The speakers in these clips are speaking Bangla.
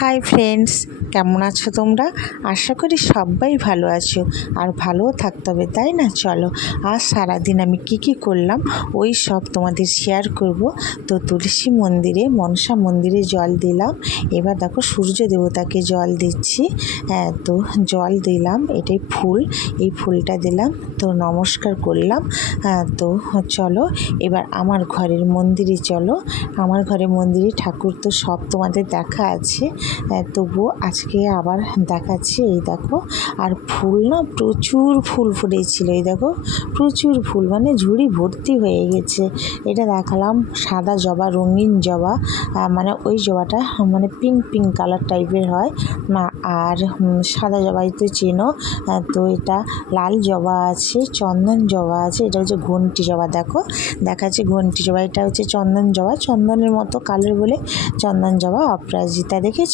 হাই ফ্রেন্ডস কেমন আছো তোমরা? আশা করি সবাই ভালো আছো আর ভালোও থাকতে হবে তাই না? চলো আর সারাদিন আমি কি কি করলাম ওই সব তোমাদের শেয়ার করব। তো তুলসী মন্দিরে মনসা মন্দিরে জল দিলাম। এবার দেখো সূর্য দেবতাকে জল দিচ্ছি। হ্যাঁ তো জল দিলাম এটাই ফুল। এই ফুলটা দিলাম তো নমস্কার করলাম। হ্যাঁ তো চলো এবার আমার ঘরের মন্দিরে চলো। আমার ঘরে মন্দিরে ঠাকুর তো সব তোমাদের দেখা আছে। আহ, তবুও আজকে আবার দেখাচ্ছি, এই দেখো। আর ফুল না প্রচুর ফুল ফুটেছিল, এই দেখো। প্রচুর ফুল মানে ঝুড়ি ভর্তি হয়ে গেছে। এটা দেখালাম, সাদা জবা, রঙিন জবা মানে ওই জবাটা মানে পিঙ্ক পিঙ্ক কালার টাইপের হয়। না আর সাদা জবাই তো চেনো তো এটা লাল জবা আছে, চন্দন জবা আছে, এটা হচ্ছে ঘন্টি জবা, দেখো। দেখাচ্ছে ঘন্টি জবা, এটা হচ্ছে চন্দন জবা। চন্দনের মতো কালার বলে চন্দন জবা অপরাজিতা, দেখেছ?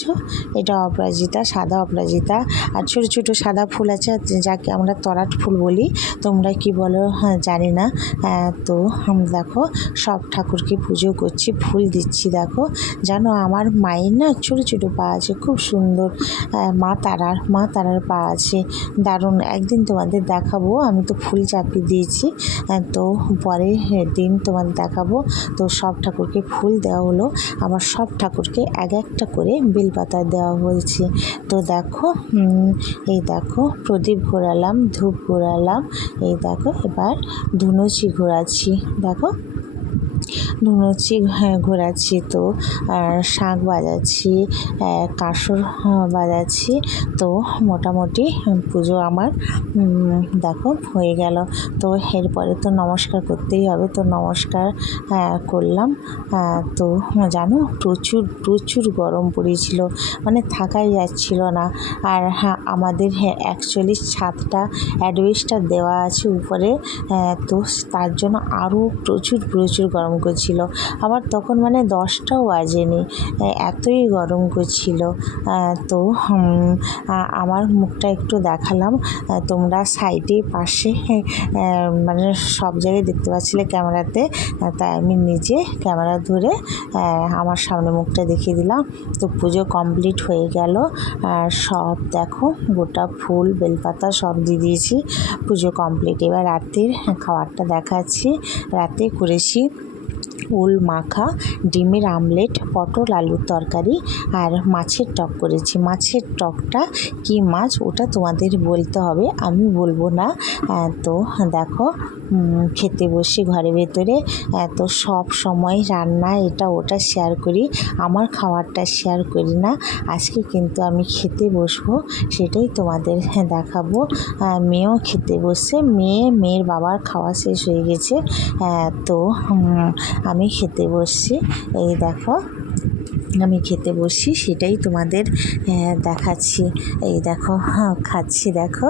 এটা অপরাজিতা। সাদা অপরাজিতা আর ছোটো ছোটো সাদা ফুল আছে যাকে আমরা তরাট ফুল বলি। তোমরা কি বলো? হ্যাঁ জানি না। হ্যাঁ, তো উম, দেখো সব ঠাকুরকে পুজো করছি ফুল দিচ্ছি দেখো। জানো আমার মায়ের না ছোটো ছোটো পা আছে খুব সুন্দর। আহ, মা তারার মা তারার পা আছে। দারুণ একদিন তোমাদের দেখাবো আমি তো ফুল চাপিয়ে দিয়েছি। তো পরে দিন তোমাদের দেখাবো। তো সব ঠাকুরকে ফুল দেওয়া হলো। আমার সব ঠাকুরকে এক একটা করে বেলপাতা দেওয়া হয়েছে। তো দেখো এই দেখো প্রদীপ ঘোরালাম ধূপ ঘোরালাম এই দেখো এবার ধুনুচি ঘোরাচ্ছি। দেখো ধুনুচি হ্যাঁ ঘোরাচ্ছি তো। আর শাঁখ বাজাচ্ছি কাঁসর হ্যাঁ, বাজাচ্ছি। তো মোটামুটি পুজো আমার দেখো হয়ে গেল। তো এরপরে তো নমস্কার করতেই হবে। তো নমস্কার করলাম। তো জানো প্রচুর প্রচুর গরম পড়েছিল। মানে থাকাই যাচ্ছিল না। আর হ্যাঁ আমাদের অ্যাকচুয়ালি ছাদটা অ্যাডভেস্টার দেওয়া আছে উপরে। তো তার জন্য আরও প্রচুর প্রচুর গরম করছিল আবার তখন মানে দশটাও বাজেনি। এতই গরম করছিল। তো আমার মুখটা একটু দেখালাম। তোমরা সাইডে পাশে মানে সব জায়গায় দেখতে পাচ্ছিলে ক্যামেরাতে। তাই আমি নিজে ক্যামেরা ধরে আমার সামনে মুখটা দেখিয়ে দিলাম। তো পুজো কমপ্লিট হয়ে গেল। আর সব দেখো, গোটা ফুল, বেলপাতা সব দিয়ে দিয়েছি। পুজো কমপ্লিট। এবার রাতের খাবারটা দেখাচ্ছি। রাতে করেছি ওল মাখা ডিমের আমলেট পটল আলুর তরকারি আর মাছের টক করেছি। মাছের টকটা কি মাছ ওটা তোমাদের বলতে হবে আমি বলব না। তো দেখো খেতে বসি ঘরের ভেতরে। তো সব সময় রান্না এটা ওটা শেয়ার করি আমার খাবারটা শেয়ার করি না। আজকে কিন্তু আমি খেতে বসবো সেটাই তোমাদের দেখাবো। মেয়েও খেতে বসছে মেয়ে মেয়ের বাবার খাওয়া শেষ হয়ে গেছে। তো উম, আমি খেতে বসছি। এই দেখো আমি খেতে বসি সেটাই তোমাদের দেখাচ্ছি। এই দেখো হ্যাঁ, খাচ্ছি দেখো।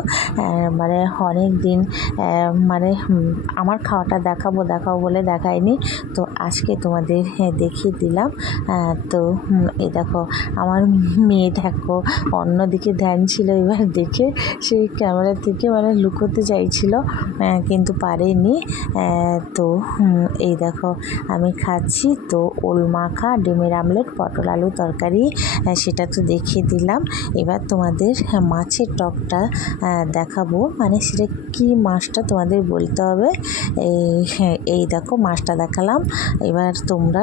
মানে অনেক দিন মানে আমার খাওয়াটা দেখাবো দেখাবো বলে দেখায়নি তো আজকে তোমাদের হ্যাঁ, দেখিয়ে দিলাম। তো এই দেখো আমার মেয়ে দেখো অন্যদিকে ধ্যান ছিল এবার দেখে সেই ক্যামেরা থেকে মানে লুকোতে চাইছিল কিন্তু পারেনি। তো এই দেখো আমি খাচ্ছি। তো ওল মাখা ডিমের আমলেট পটল আলু তরকারি সেটা তো দেখিয়ে দিলাম। এবার তোমাদের হ্যাঁ, মাছের টকটা দেখাবো। মানে সেটা কি মাছটা তোমাদের বলতে হবে? এই হ্যাঁ, এই দেখো মাছটা দেখালাম। এবার তোমরা